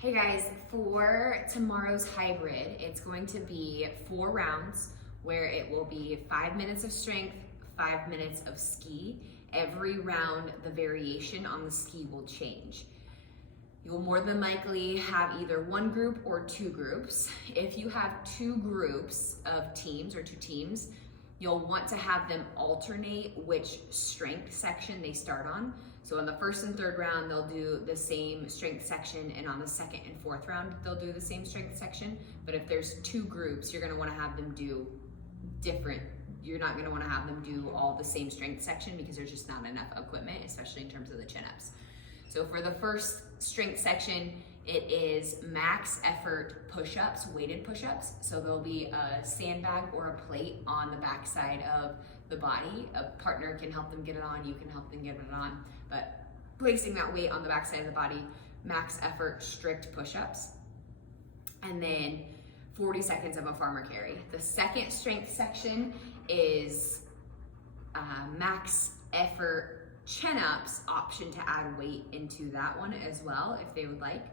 Hey guys, for tomorrow's hybrid, it's going to be 4 rounds where it will be 5 minutes of strength, 5 minutes of ski. Every round, the variation on the ski will change. You'll more than likely have either one group or 2 groups. If you have 2 groups of teams or 2 teams, you'll want to have them alternate which strength section they start on. So on the first and third round, they'll do the same strength section, and on the second and fourth round, they'll do the same strength section. But if there's 2 groups, you're gonna wanna have them do different. You're not gonna wanna have them do all the same strength section because there's just not enough equipment, especially in terms of the chin-ups. So for the first strength section, it is max effort push-ups, weighted push-ups. So there'll be a sandbag or a plate on the backside of the body. A partner can help them get it on, you can help them get it on, but placing that weight on the backside of the body, max effort, strict push-ups. And then 40 seconds of a farmer carry. The second strength section is max effort chin-ups, option to add weight into that one as well if they would like.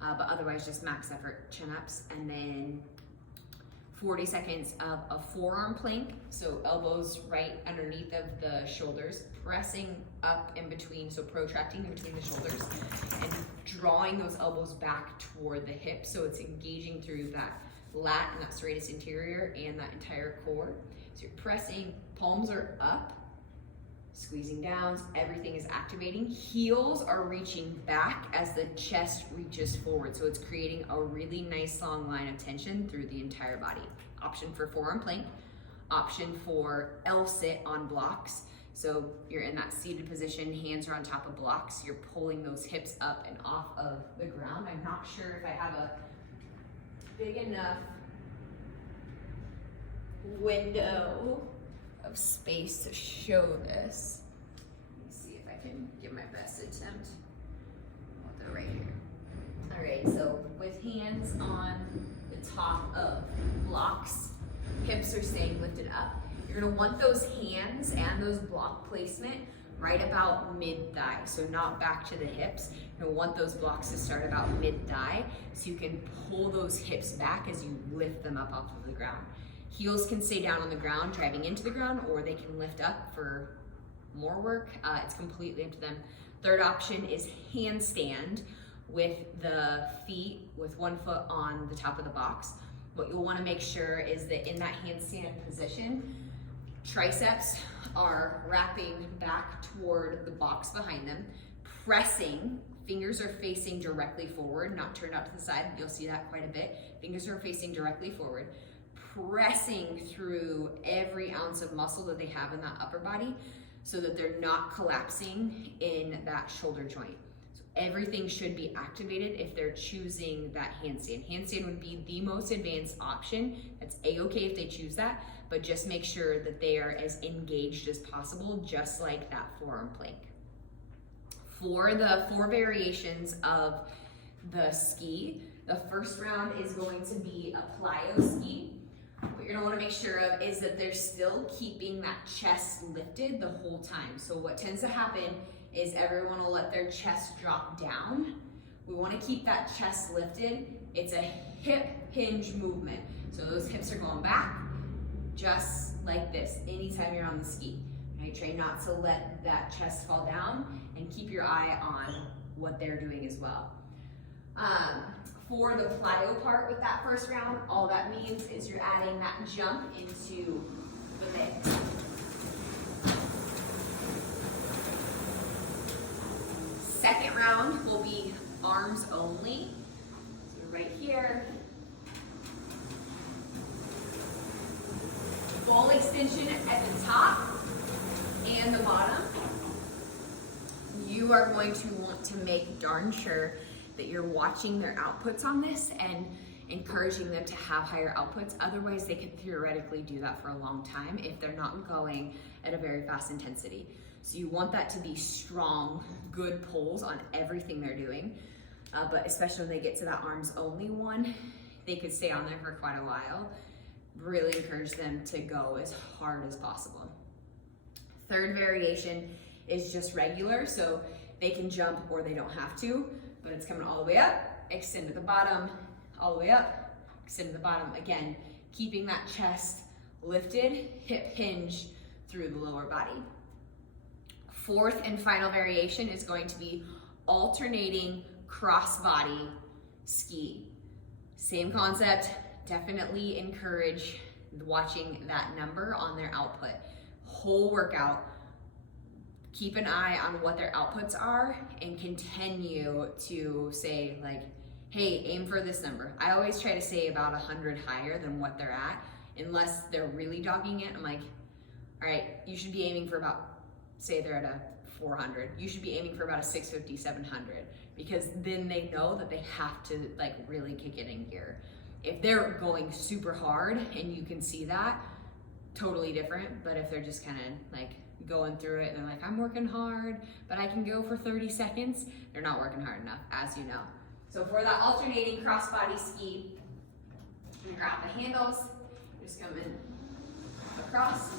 But otherwise just max effort chin-ups, and then 40 seconds of a forearm plank, so elbows right underneath of the shoulders, pressing up in between, so protracting in between the shoulders, and drawing those elbows back toward the hips, so it's engaging through that lat and that serratus anterior and that entire core. So you're pressing, palms are up, squeezing down, everything is activating. Heels are reaching back as the chest reaches forward. So it's creating a really nice long line of tension through the entire body. Option for forearm plank, option for L-sit on blocks. So you're in that seated position, hands are on top of blocks. You're pulling those hips up and off of the ground. I'm not sure if I have a big enough window of space to show this. Let me see if I can give my best attempt. Oh, they're right here. All right, so with hands on the top of blocks, hips are staying lifted up. You're gonna want those hands and those block placement right about mid-thigh, so not back to the hips. You're gonna want those blocks to start about mid-thigh so you can pull those hips back as you lift them up off of the ground. Heels can stay down on the ground, driving into the ground, or they can lift up for more work. It's completely up to them. Third option is handstand with the feet, with one foot on the top of the box. What you'll wanna make sure is that in that handstand position, triceps are wrapping back toward the box behind them, pressing, fingers are facing directly forward, not turned out to the side. You'll see that quite a bit. Fingers are facing directly forward, pressing through every ounce of muscle that they have in that upper body so that they're not collapsing in that shoulder joint. So everything should be activated if they're choosing that handstand. Handstand would be the most advanced option. That's a-okay if they choose that, but just make sure that they are as engaged as possible, just like that forearm plank. For the 4 variations of the ski, the first round is going to be a plyo ski. What you're gonna wanna make sure of is that they're still keeping that chest lifted the whole time. So what tends to happen is everyone will let their chest drop down. We wanna keep that chest lifted. It's a hip hinge movement. So those hips are going back, just like this, anytime you're on the ski. Right? Try not to let that chest fall down and keep your eye on what they're doing as well. For the plyo part with that first round, all that means is you're adding that jump into the mix. Second round will be arms only. So right here. Full extension at the top and the bottom. You are going to want to make darn sure that you're watching their outputs on this and encouraging them to have higher outputs. Otherwise, they could theoretically do that for a long time if they're not going at a very fast intensity. So you want that to be strong, good pulls on everything they're doing. But especially when they get to that arms only one, they could stay on there for quite a while. Really encourage them to go as hard as possible. Third variation is just regular. So They can jump or they don't have to, but it's coming all the way up, extend to the bottom, all the way up, extend to the bottom. Again, keeping that chest lifted, hip hinge through the lower body. Fourth and final variation is going to be alternating cross-body ski. Same concept, definitely encourage watching that number on their output. Whole workout, keep an eye on what their outputs are and continue to say like, hey, aim for this number. I always try to say about 100 higher than what they're at, unless they're really dogging it. I'm like, all right, you should be aiming for about, say they're at a 400, you should be aiming for about a 650, 700, because then they know that they have to like really kick it in gear. If they're going super hard and you can see that, totally different. But if they're just kind of like going through it and they're like, I'm working hard, but I can go for 30 seconds, they're not working hard enough, as you know. So for that alternating crossbody ski, I'm gonna grab the handles, just come in across.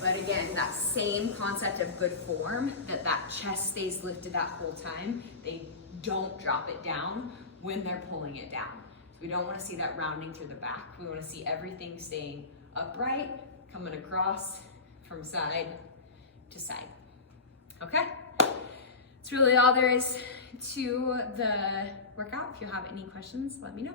But again, that same concept of good form, that chest stays lifted that whole time. They don't drop it down when they're pulling it down. So we don't want to see that rounding through the back. We want to see everything staying upright, coming across from side to side. Okay? That's really all there is to the workout. If you have any questions, let me know.